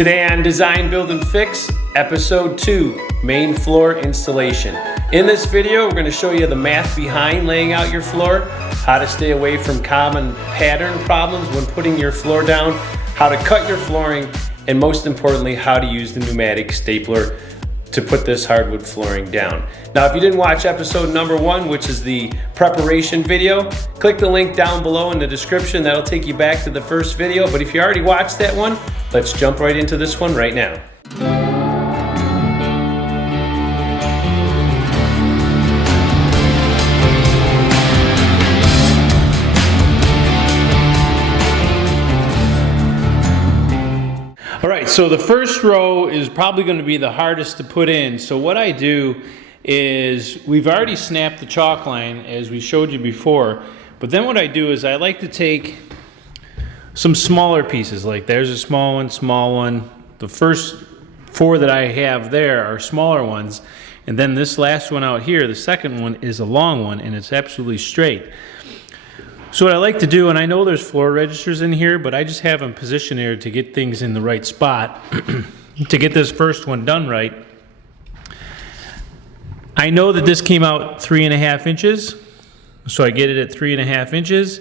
Today on Design, Build, and Fix, Episode 2, Main Floor Installation. In this video, we're going to show you the math behind laying out your floor, how to stay away from common pattern problems when putting your floor down, how to cut your flooring, and most importantly, how to use the pneumatic stapler to put this hardwood flooring down. Now, if you didn't watch episode number 1, which is the preparation video, click the link down below in the description. That'll take you back to the first video. But if you already watched that one, let's jump right into this one right now. All right, so the first row is probably going to be the hardest to put in. So what I do is, we've already snapped the chalk line as we showed you before, but then what I do is I like to take some smaller pieces, like there's a small one. The first 4 that I have there are smaller ones, and then this last one out here, the second one, is a long one, and it's absolutely straight. So what I like to do, and I know there's floor registers in here, but I just have them positioned here to get things in the right spot to get this first one done right. I know that this came out 3.5 inches, so I get it at 3.5 inches.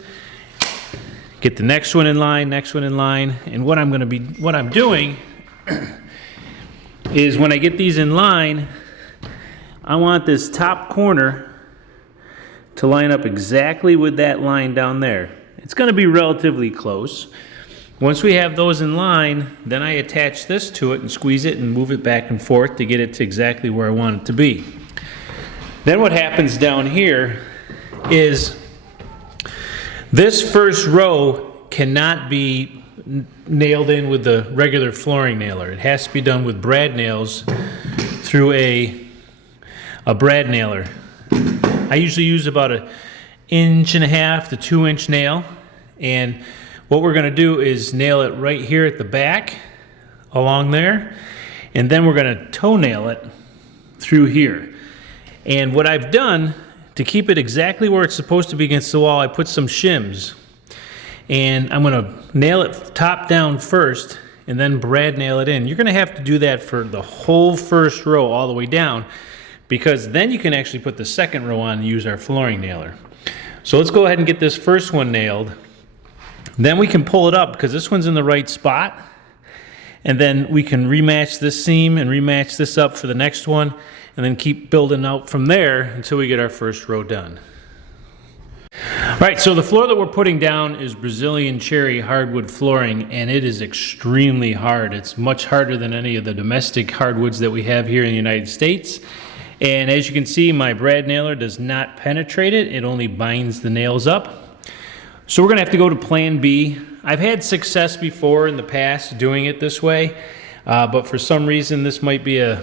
Get the next one in line, and what I'm doing is when I get these in line, I want this top corner to line up exactly with that line down there. It's going to be relatively close. Once we have those in line, then I attach this to it and squeeze it and move it back and forth to get it to exactly where I want it to be. Then what happens down here is this first row cannot be nailed in with the regular flooring nailer. It has to be done with brad nails through a brad nailer. I usually use about 1.5 inch to 2 inch nail, and what we're going to do is nail it right here at the back along there, and then we're going to toe nail it through here. And what I've done to keep it exactly where it's supposed to be against the wall, I put some shims, and I'm going to nail it top down first and then brad nail it in. You're going to have to do that for the whole first row all the way down, because then you can actually put the second row on and use our flooring nailer. So let's go ahead and get this first one nailed. Then we can pull it up because this one's in the right spot. And then we can rematch this seam and rematch this up for the next one, and then keep building out from there until we get our first row done. All right, so the floor that we're putting down is Brazilian cherry hardwood flooring, and it is extremely hard. It's much harder than any of the domestic hardwoods that we have here in the United States. And as you can see, my brad nailer does not penetrate it. It only binds the nails up. So we're going to have to go to plan B. I've had success before in the past doing it this way, but for some reason this might be I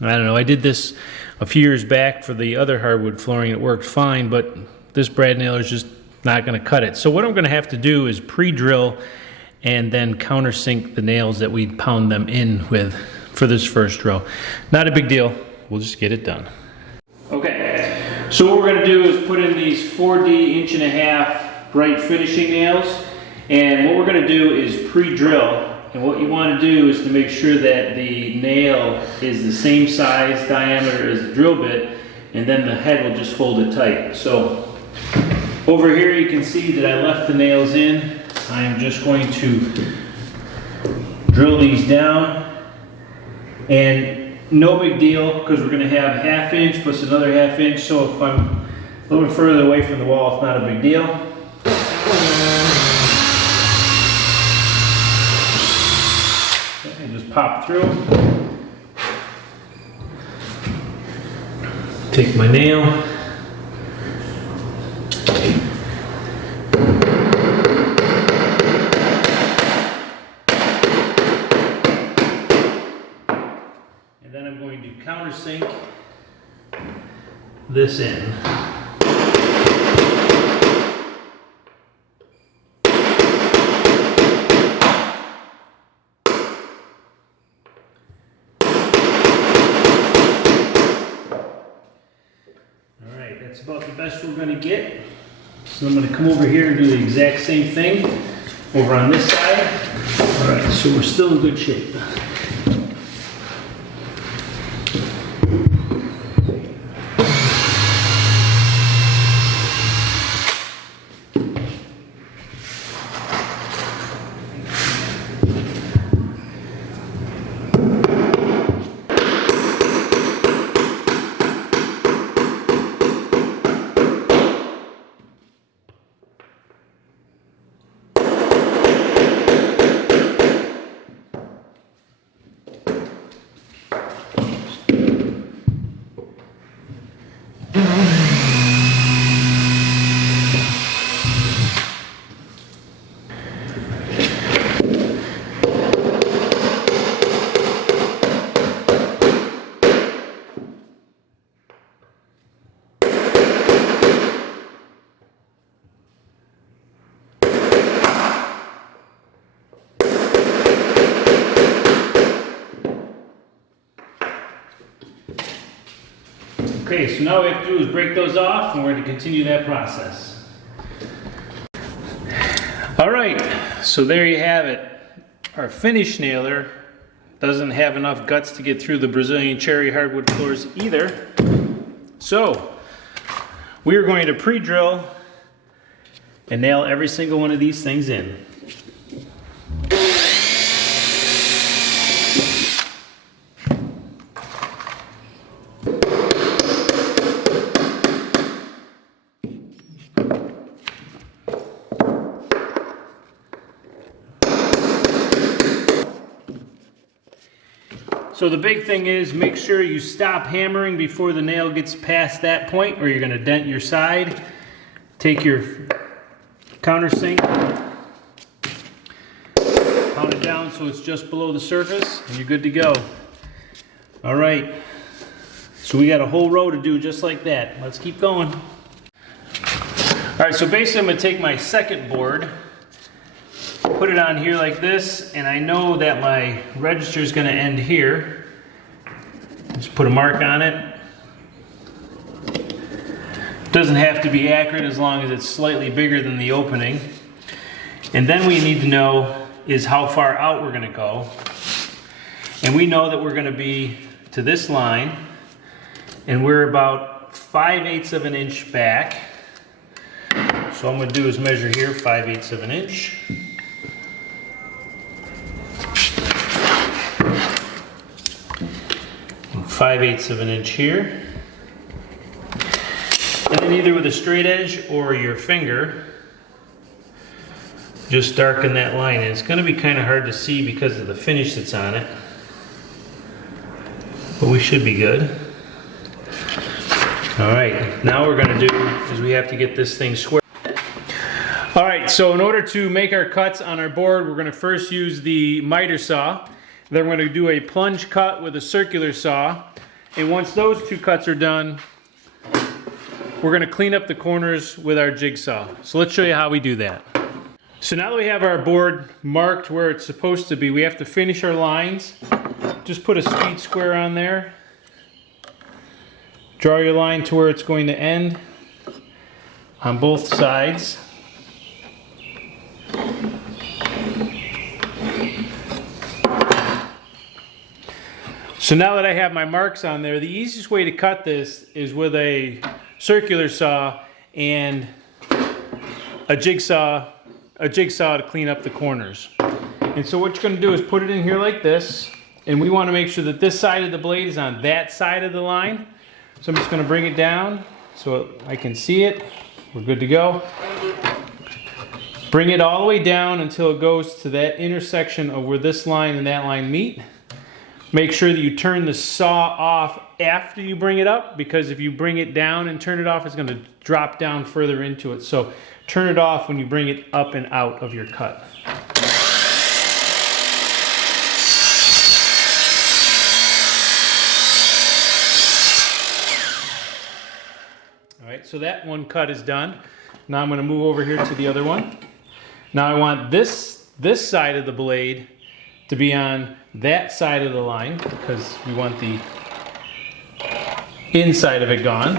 don't know, I did this a few years back for the other hardwood flooring. It worked fine, but this brad nailer is just not going to cut it. So what I'm going to have to do is pre-drill and then countersink the nails that we pound them in with for this first row. Not a big deal. We'll just get it done. Okay, so what we're going to do is put in these 4D 1.5" bright finishing nails, and what we're going to do is pre-drill. And what you want to do is to make sure that the nail is the same size diameter as the drill bit, and then the head will just hold it tight. So over here you can see that I left the nails in. I am just going to drill these down, and no big deal, because we're going to have 1/2 inch plus another 1/2 inch, so if I'm a little bit further away from the wall, it's not a big deal. And just pop through. Take my nail. Then I'm going to countersink this in. All right, that's about the best we're going to get. So I'm going to come over here and do the exact same thing over on this side. All right, so we're still in good shape. Okay, so now what we have to do is break those off, and we're going to continue that process. All right, so there you have it. Our finish nailer doesn't have enough guts to get through the Brazilian cherry hardwood floors either. So we are going to pre-drill and nail every single one of these things in. So the big thing is make sure you stop hammering before the nail gets past that point, or you're going to dent your side. Take your countersink, pound it down so it's just below the surface, and you're good to go. All right, so we got a whole row to do just like that. Let's keep going. All right, so basically I'm going to take my second board, put it on here like this, and I know that my register is going to end here. Just put a mark on it. Doesn't have to be accurate as long as it's slightly bigger than the opening. And then we need to know is how far out we're going to go. And we know that we're going to be to this line, and we're about 5/8 of an inch back. So what I'm going to do is measure here 5/8 of an inch. And 5/8 of an inch here. And then either with a straight edge or your finger, just darken that line. And it's going to be kind of hard to see because of the finish that's on it. But we should be good. All right, now what we're going to do is we have to get this thing square. All right, so in order to make our cuts on our board, we're going to first use the miter saw. Then we're going to do a plunge cut with a circular saw. And once those two cuts are done, we're going to clean up the corners with our jigsaw. So let's show you how we do that. So now that we have our board marked where it's supposed to be, we have to finish our lines. Just put a speed square on there. Draw your line to where it's going to end on both sides. So now that I have my marks on there, the easiest way to cut this is with a circular saw and a jigsaw to clean up the corners. And so what you're going to do is put it in here like this, and we want to make sure that this side of the blade is on that side of the line. So I'm just going to bring it down so I can see it. We're good to go. Bring it all the way down until it goes to that intersection of where this line and that line meet. Make sure that you turn the saw off after you bring it up, because if you bring it down and turn it off, it's going to drop down further into it. So turn it off when you bring it up and out of your cut. All right, so that one cut is done. Now I'm going to move over here to the other one. Now I want this side of the blade to be on that side of the line because we want the inside of it gone.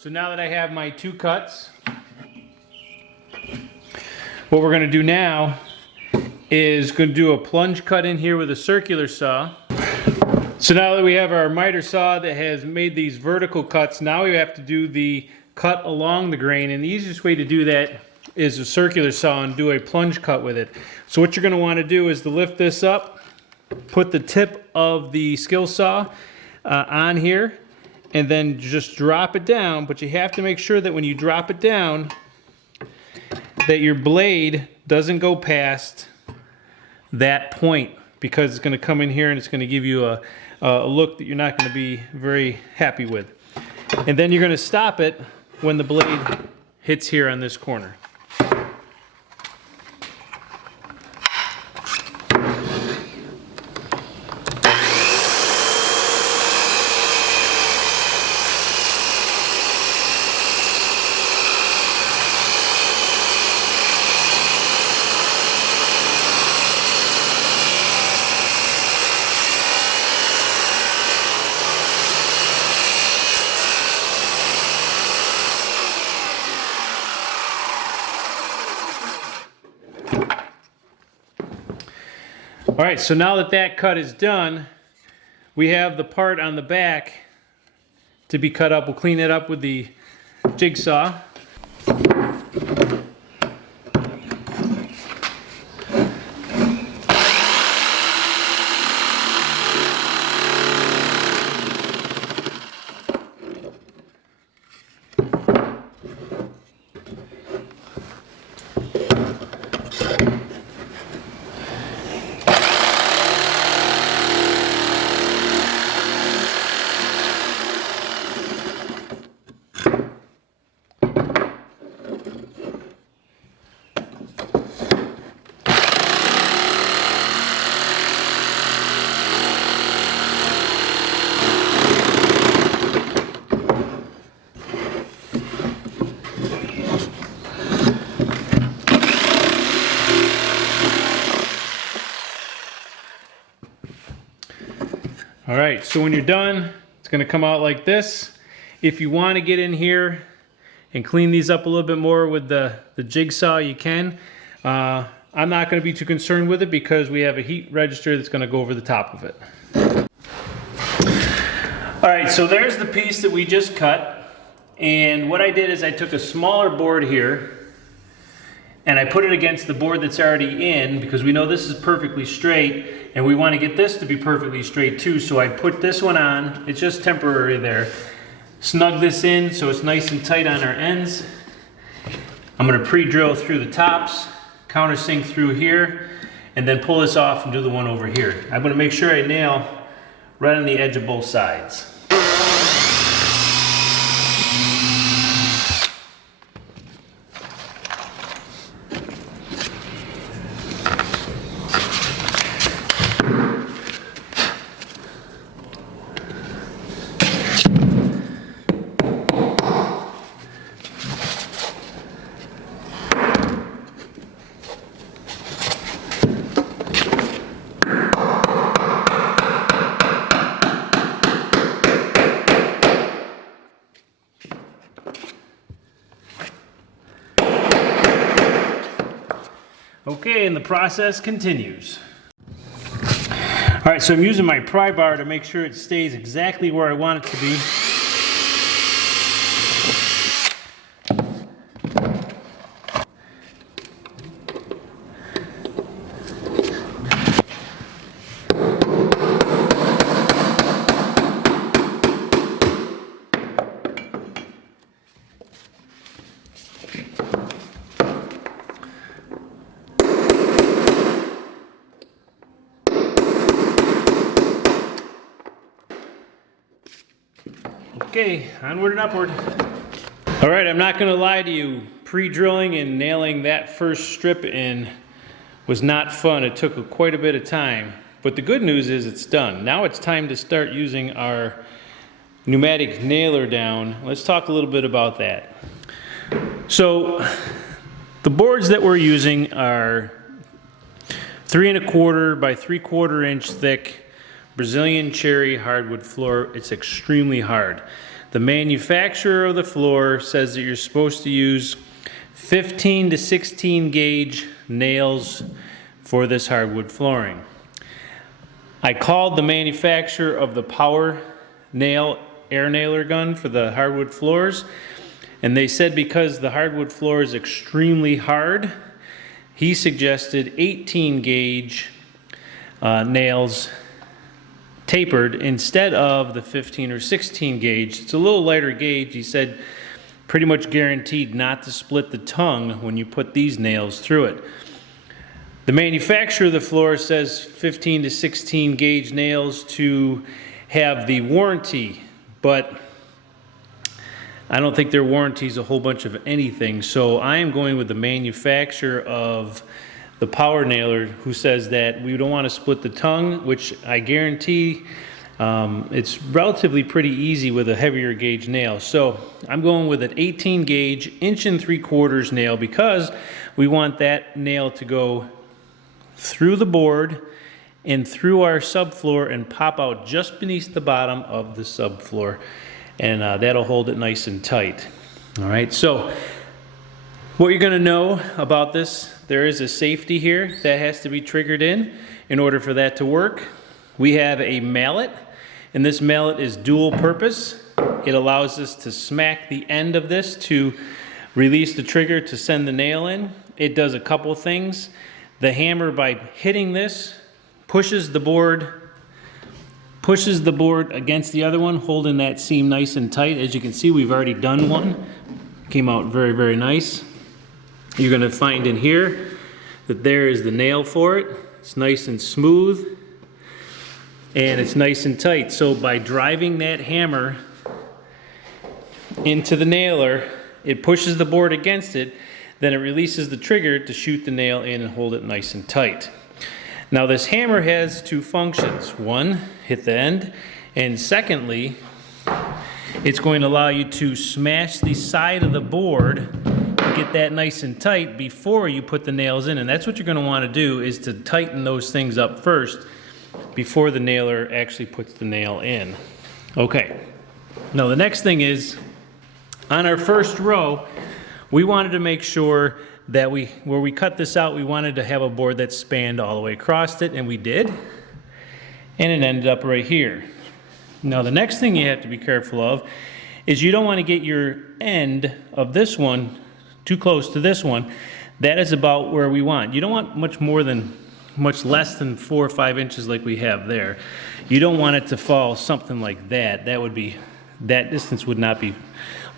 So now that I have my 2 cuts, what we're going to do now is going to do a plunge cut in here with a circular saw. So now that we have our miter saw that has made these vertical cuts, now we have to do the cut along the grain, and the easiest way to do that is a circular saw and do a plunge cut with it. So what you're going to want to do is to lift this up, put the tip of the skill saw on here, and then just drop it down. But you have to make sure that when you drop it down, that your blade doesn't go past that point, because it's going to come in here and it's going to give you a look that you're not going to be very happy with. And then you're going to stop it when the blade hits here on this corner. All right, so now that that cut is done, we have the part on the back to be cut up. We'll clean it up with the jigsaw. All right, so when you're done, it's going to come out like this. If you want to get in here and clean these up a little bit more with the jigsaw, you can. I'm not going to be too concerned with it because we have a heat register that's going to go over the top of it. All right, so there's the piece that we just cut. And what I did is I took a smaller board here and I put it against the board that's already in, because we know this is perfectly straight and we want to get this to be perfectly straight too. So I put this one on. It's just temporary there. Snug this in so it's nice and tight on our ends. I'm going to pre-drill through the tops, countersink through here, and then pull this off and do the one over here. I'm going to make sure I nail right on the edge of both sides. Okay, and the process continues. All right, so I'm using my pry bar to make sure it stays exactly where I want it to be. Okay, onward and upward. All right, I'm not gonna lie to you. Pre-drilling and nailing that first strip in was not fun. It took quite a bit of time. But the good news is it's done. Now it's time to start using our pneumatic nailer down. Let's talk a little bit about that. So the boards that we're using are 3 1/4 by 3/4 inch thick Brazilian cherry hardwood floor. It's extremely hard. The manufacturer of the floor says that you're supposed to use 15 to 16 gauge nails for this hardwood flooring. I called the manufacturer of the power nail air nailer gun for the hardwood floors, and they said because the hardwood floor is extremely hard, he suggested 18 gauge nails tapered instead of the 15 or 16 gauge. It's a little lighter gauge. He said pretty much guaranteed not to split the tongue when you put these nails through it. The manufacturer of the floor says 15 to 16 gauge nails to have the warranty, but I don't think their warranty is a whole bunch of anything. So I am going with the manufacturer of the power nailer, who says that we don't want to split the tongue, which I guarantee it's relatively pretty easy with a heavier gauge nail. So I'm going with an 18 gauge 1 3/4 nail because we want that nail to go through the board and through our subfloor and pop out just beneath the bottom of the subfloor, and that'll hold it nice and tight. All right, so what you're going to know about this, there is a safety here that has to be triggered in order for that to work. We have a mallet, and this mallet is dual purpose. It allows us to smack the end of this to release the trigger to send the nail in. It does a couple things. The hammer, by hitting this, pushes the board against the other one, holding that seam nice and tight. As you can see, we've already done one. Came out very, very nice. You're going to find in here that there is the nail for it. It's nice and smooth, and it's nice and tight. So by driving that hammer into the nailer, it pushes the board against it, then it releases the trigger to shoot the nail in and hold it nice and tight. Now this hammer has two functions. One, hit the end, and secondly, it's going to allow you to smash the side of the board and get that nice and tight before you put the nails in. And that's what you're going to want to do, is to tighten those things up first before the nailer actually puts the nail in. Okay, now the next thing is, on our first row, we wanted to make sure that where we cut this out, we wanted to have a board that spanned all the way across it, and we did. And it ended up right here. Now the next thing you have to be careful of is you don't want to get your end of this one too close to this one. That is about where we want. You don't want much less than 4 or 5 inches like we have there. You don't want it to fall something like that. That distance would not be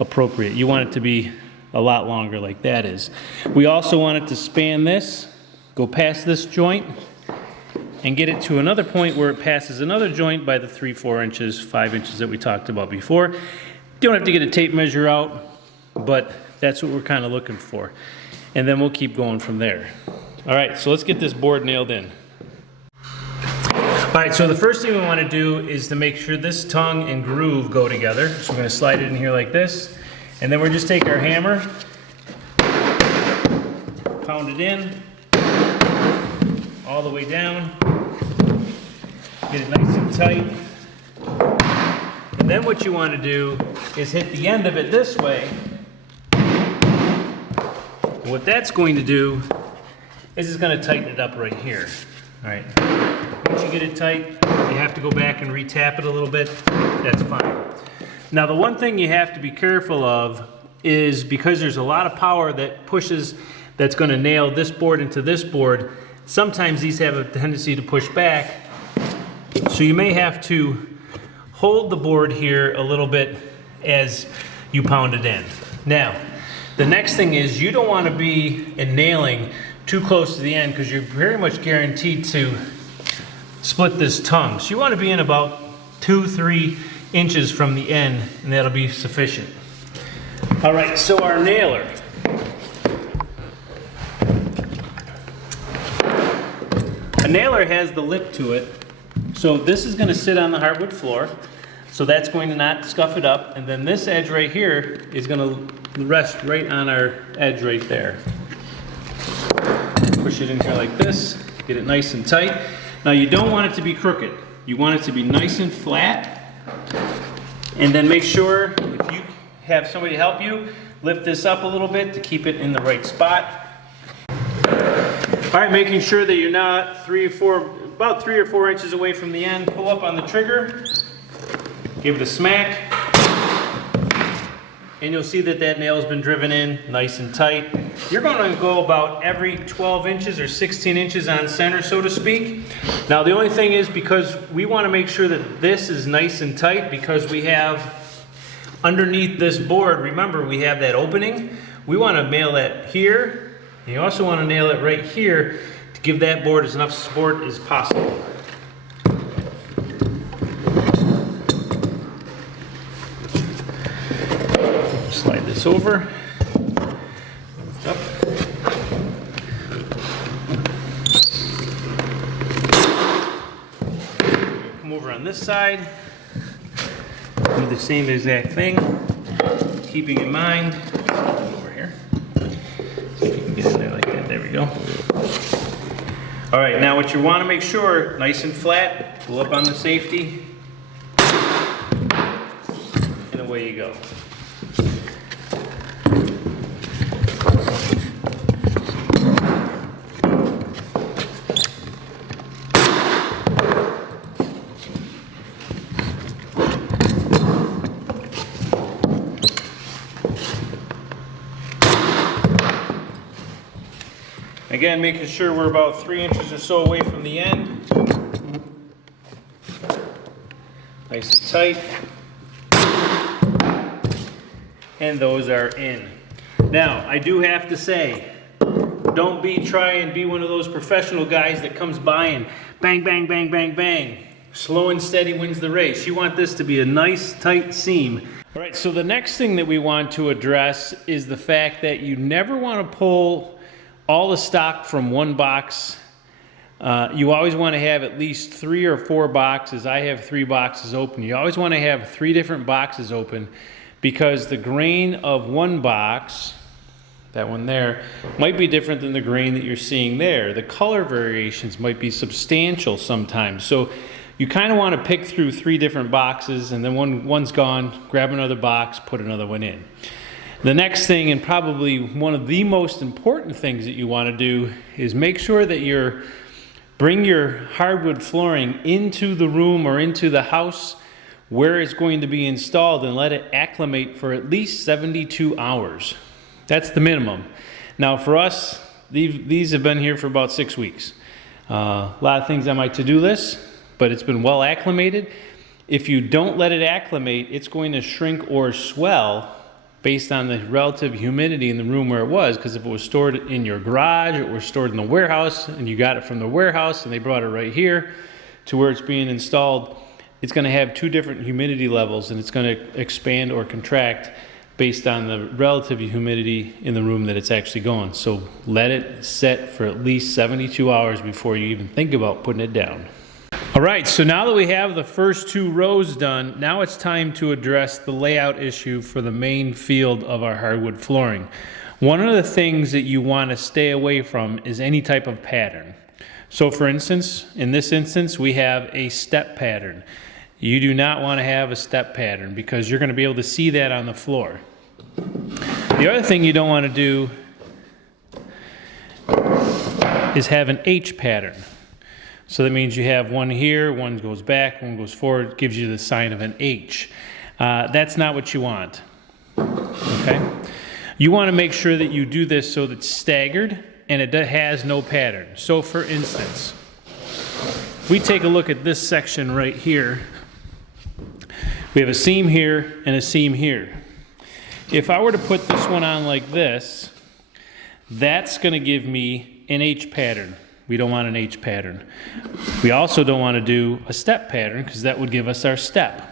appropriate. You want it to be a lot longer like that is. We also want it to span this, go past this joint, and get it to another point where it passes another joint by the 3, 4 inches, 5 inches that we talked about before. You don't have to get a tape measure out, but that's what we're kind of looking for. And then we'll keep going from there. All right, so let's get this board nailed in. All right, so the first thing we want to do is to make sure this tongue and groove go together. So we're going to slide it in here like this. And then we'll just take our hammer, pound it in, all the way down, get it nice and tight. And then what you want to do is hit the end of it this way. What that's going to do is it's going to tighten it up right here. All right, once you get it tight, you have to go back and re-tap it a little bit. That's fine. Now the one thing you have to be careful of is, because there's a lot of power that pushes, that's going to nail this board into this board, sometimes these have a tendency to push back. So you may have to hold the board here a little bit as you pound it in. Now, the next thing is, you don't want to be in nailing too close to the end, because you're very much guaranteed to split this tongue. So you want to be in about 2, 3 inches from the end, and that'll be sufficient. All right, so our nailer. A nailer has the lip to it, so this is going to sit on the hardwood floor, so that's going to not scuff it up, and then this edge right here is going to rest right on our edge right there. Push it in here like this, get it nice and tight. Now you don't want it to be crooked. You want it to be nice and flat. And then make sure, if you have somebody help you, lift this up a little bit to keep it in the right spot. All right, making sure that you're not about 3 or 4 inches away from the end. Pull up on the trigger, give it a smack, and you'll see that that nail's been driven in nice and tight. You're going to go about every 12 inches or 16 inches on center, so to speak. Now the only thing is, because we want to make sure that this is nice and tight, because we have underneath this board, remember we have that opening. We want to nail that here. And you also want to nail it right here to give that board as enough support as possible. Slide this over. Up. Come over on this side. Do the same exact thing. Keeping in mind, over here. See if you can get in there like that. There we go. All right, now what you want to make sure, nice and flat, pull up on the safety, and away you go. Again, making sure we're about 3 inches or so away from the end. Nice and tight. And those are in. Now, I do have to say, don't try and be one of those professional guys that comes by and bang, bang, bang, bang, bang. Slow and steady wins the race. You want this to be a nice, tight seam. All right, so the next thing that we want to address is the fact that you never want to pull all the stock from one box. You always want to have at least 3 or 4 boxes. I have 3 boxes open. You always want to have 3 different boxes open, because the grain of one box, that one there, might be different than the grain that you're seeing there. The color variations might be substantial sometimes. So you kind of want to pick through 3 different boxes, and then one's gone, grab another box, put another one in. The next thing, and probably one of the most important things that you want to do, is make sure that bring your hardwood flooring into the room or into the house where it's going to be installed, and let it acclimate for at least 72 hours. That's the minimum. Now for us, these have been here for about 6 weeks. A lot of things on my to-do list, but it's been well acclimated. If you don't let it acclimate, it's going to shrink or swell based on the relative humidity in the room where it was. Because if it was stored in your garage, or it was stored in the warehouse, and you got it from the warehouse and they brought it right here to where it's being installed, it's going to have 2 different humidity levels, and it's going to expand or contract based on the relative humidity in the room that it's actually going. So let it set for at least 72 hours before you even think about putting it down. All right, so now that we have the first 2 rows done, now it's time to address the layout issue for the main field of our hardwood flooring. One of the things that you want to stay away from is any type of pattern. So for instance, in this instance, we have a step pattern. You do not want to have a step pattern, because you're going to be able to see that on the floor. The other thing you don't want to do is have an H pattern. So that means you have one here, one goes back, one goes forward, gives you the sign of an H. That's not what you want, okay? You want to make sure that you do this so that it's staggered and it has no pattern. So for instance, we take a look at this section right here. We have a seam here and a seam here. If I were to put this one on like this, that's going to give me an H pattern. We don't want an H pattern. We also don't want to do a step pattern, because that would give us our step.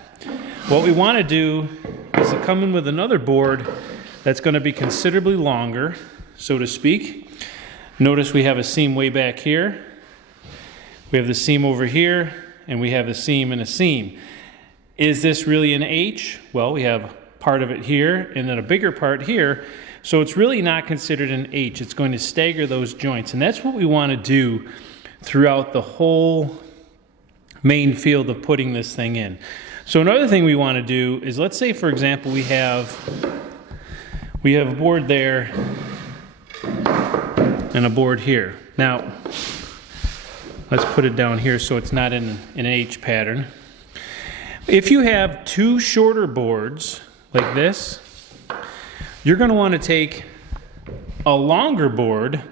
What we want to do is to come in with another board that's going to be considerably longer, so to speak. Notice we have a seam way back here. We have the seam over here, and we have a seam and a seam. Is this really an H? Well, we have part of it here and then a bigger part here. So it's really not considered an H. It's going to stagger those joints. And that's what we want to do throughout the whole main field of putting this thing in. So another thing we want to do is, let's say for example we have a board there and a board here. Now let's put it down here so it's not in an H pattern. If you have two shorter boards like this, you're going to want to take a longer board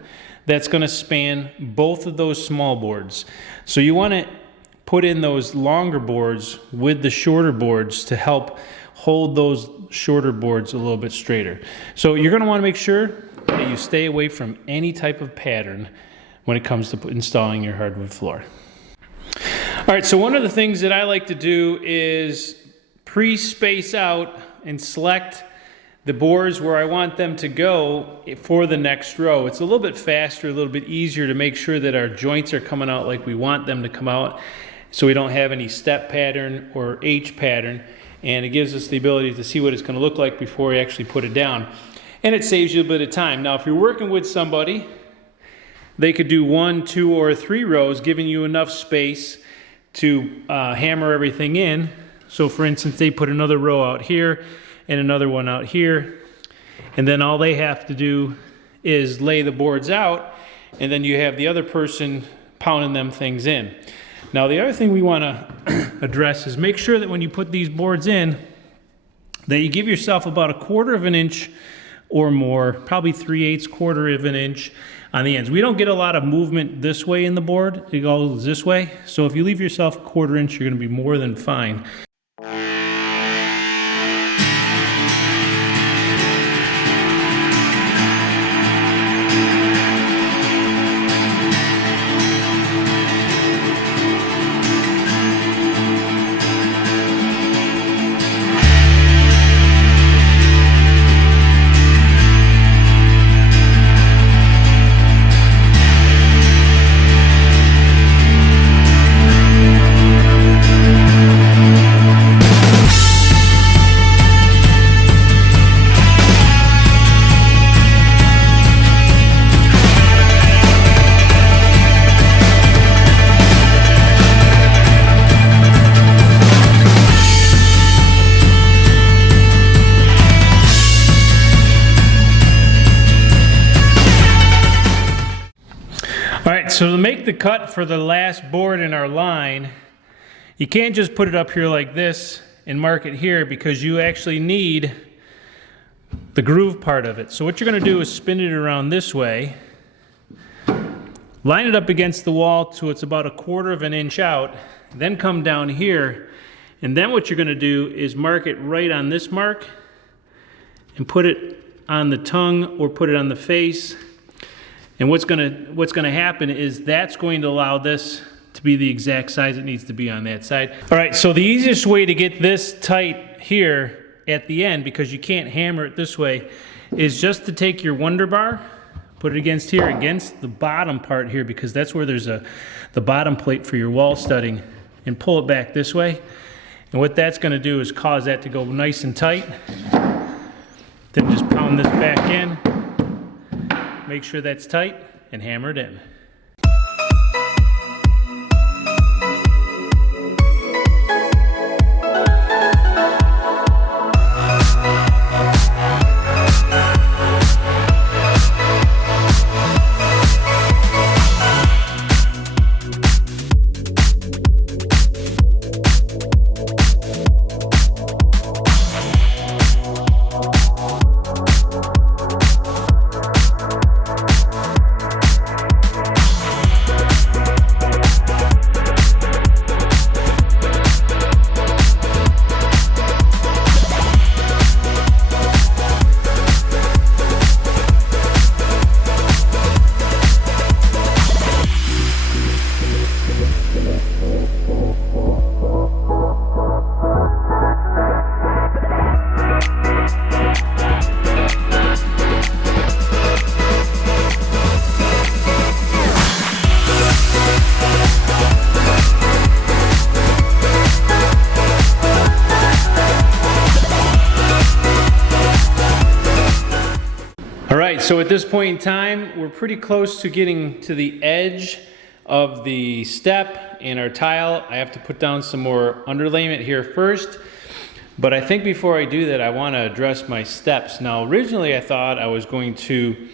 that's going to span both of those small boards. So you want to put in those longer boards with the shorter boards to help hold those shorter boards a little bit straighter. So you're going to want to make sure that you stay away from any type of pattern when it comes to installing your hardwood floor. All right, so one of the things that I like to do is pre-space out and select the boards where I want them to go for the next row. It's a little bit faster, a little bit easier to make sure that our joints are coming out like we want them to come out, so we don't have any step pattern or H pattern, and it gives us the ability to see what it's going to look like before we actually put it down. And it saves you a bit of time. Now, if you're working with somebody, they could do 1, 2, or 3 rows, giving you enough space to hammer everything in. So for instance, they put another row out here and another one out here, and then all they have to do is lay the boards out, and then you have the other person pounding them things in. Now the other thing we want to address is make sure that when you put these boards in, that you give yourself about 1/4 of an inch or more, probably 3/8, 1/4 of an inch on the ends. We don't get a lot of movement this way in the board. It goes this way. So if you leave yourself 1/4 inch, you're going to be more than fine. So to make the cut for the last board in our line, you can't just put it up here like this and mark it here, because you actually need the groove part of it. So what you're going to do is spin it around this way, line it up against the wall so it's about 1/4 of an inch out, then come down here, and then what you're going to do is mark it right on this mark and put it on the tongue or put it on the face. And what's gonna happen is that's going to allow this to be the exact size it needs to be on that side. All right, so the easiest way to get this tight here at the end, because you can't hammer it this way, is just to take your Wonder Bar, put it against here, against the bottom part here, because that's where there's the bottom plate for your wall studding, and pull it back this way. And what that's gonna do is cause that to go nice and tight. Then just pound this back in. Make sure that's tight and hammer it in. So at this point in time, we're pretty close to getting to the edge of the step and our tile. I have to put down some more underlayment here first. But I think before I do that, I want to address my steps. Now, originally I thought I was going to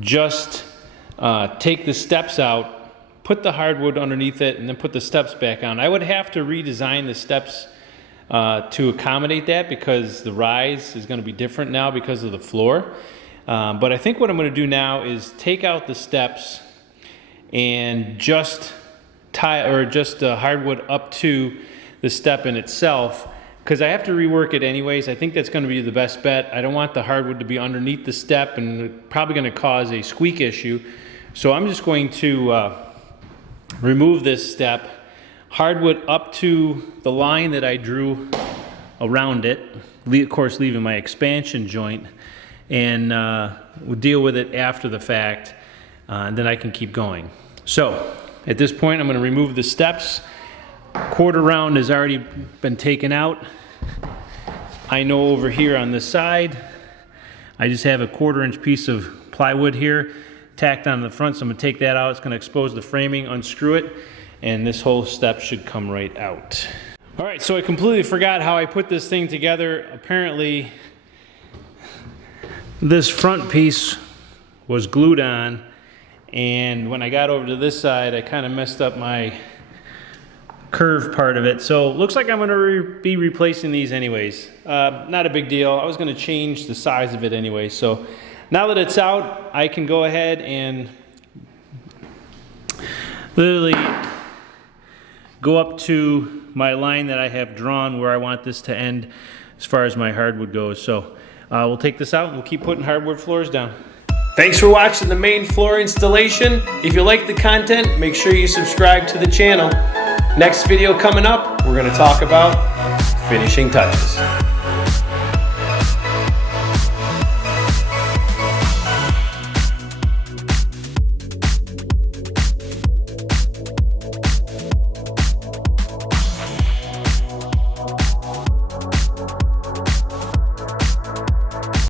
just take the steps out, put the hardwood underneath it, and then put the steps back on. I would have to redesign the steps to accommodate that because the rise is going to be different now because of the floor. But I think what I'm going to do now is take out the steps and just hardwood up to the step in itself, because I have to rework it anyways. I think that's going to be the best bet. I don't want the hardwood to be underneath the step and probably going to cause a squeak issue. So I'm just going to remove this step, hardwood up to the line that I drew around it, of course leaving my expansion joint, and we'll deal with it after the fact, and then I can keep going. So at this point I'm going to remove the steps. Quarter round has already been taken out. I know over here on this side I just have a 1/4 inch piece of plywood here tacked on the front, so I'm going to take that out. It's going to expose the framing, unscrew it, and this whole step should come right out. Alright, so I completely forgot how I put this thing together. Apparently this front piece was glued on, and when I got over to this side I kind of messed up my curved part of it. So looks like I'm going to be replacing these anyways. Not a big deal. I was going to change the size of it anyway. So now that it's out, I can go ahead and literally go up to my line that I have drawn where I want this to end as far as my hardwood goes. So we'll take this out and we'll keep putting hardwood floors down. Thanks for watching the main floor installation. If you like the content, make sure you subscribe to the channel. Next video coming up, we're going to talk about finishing touches.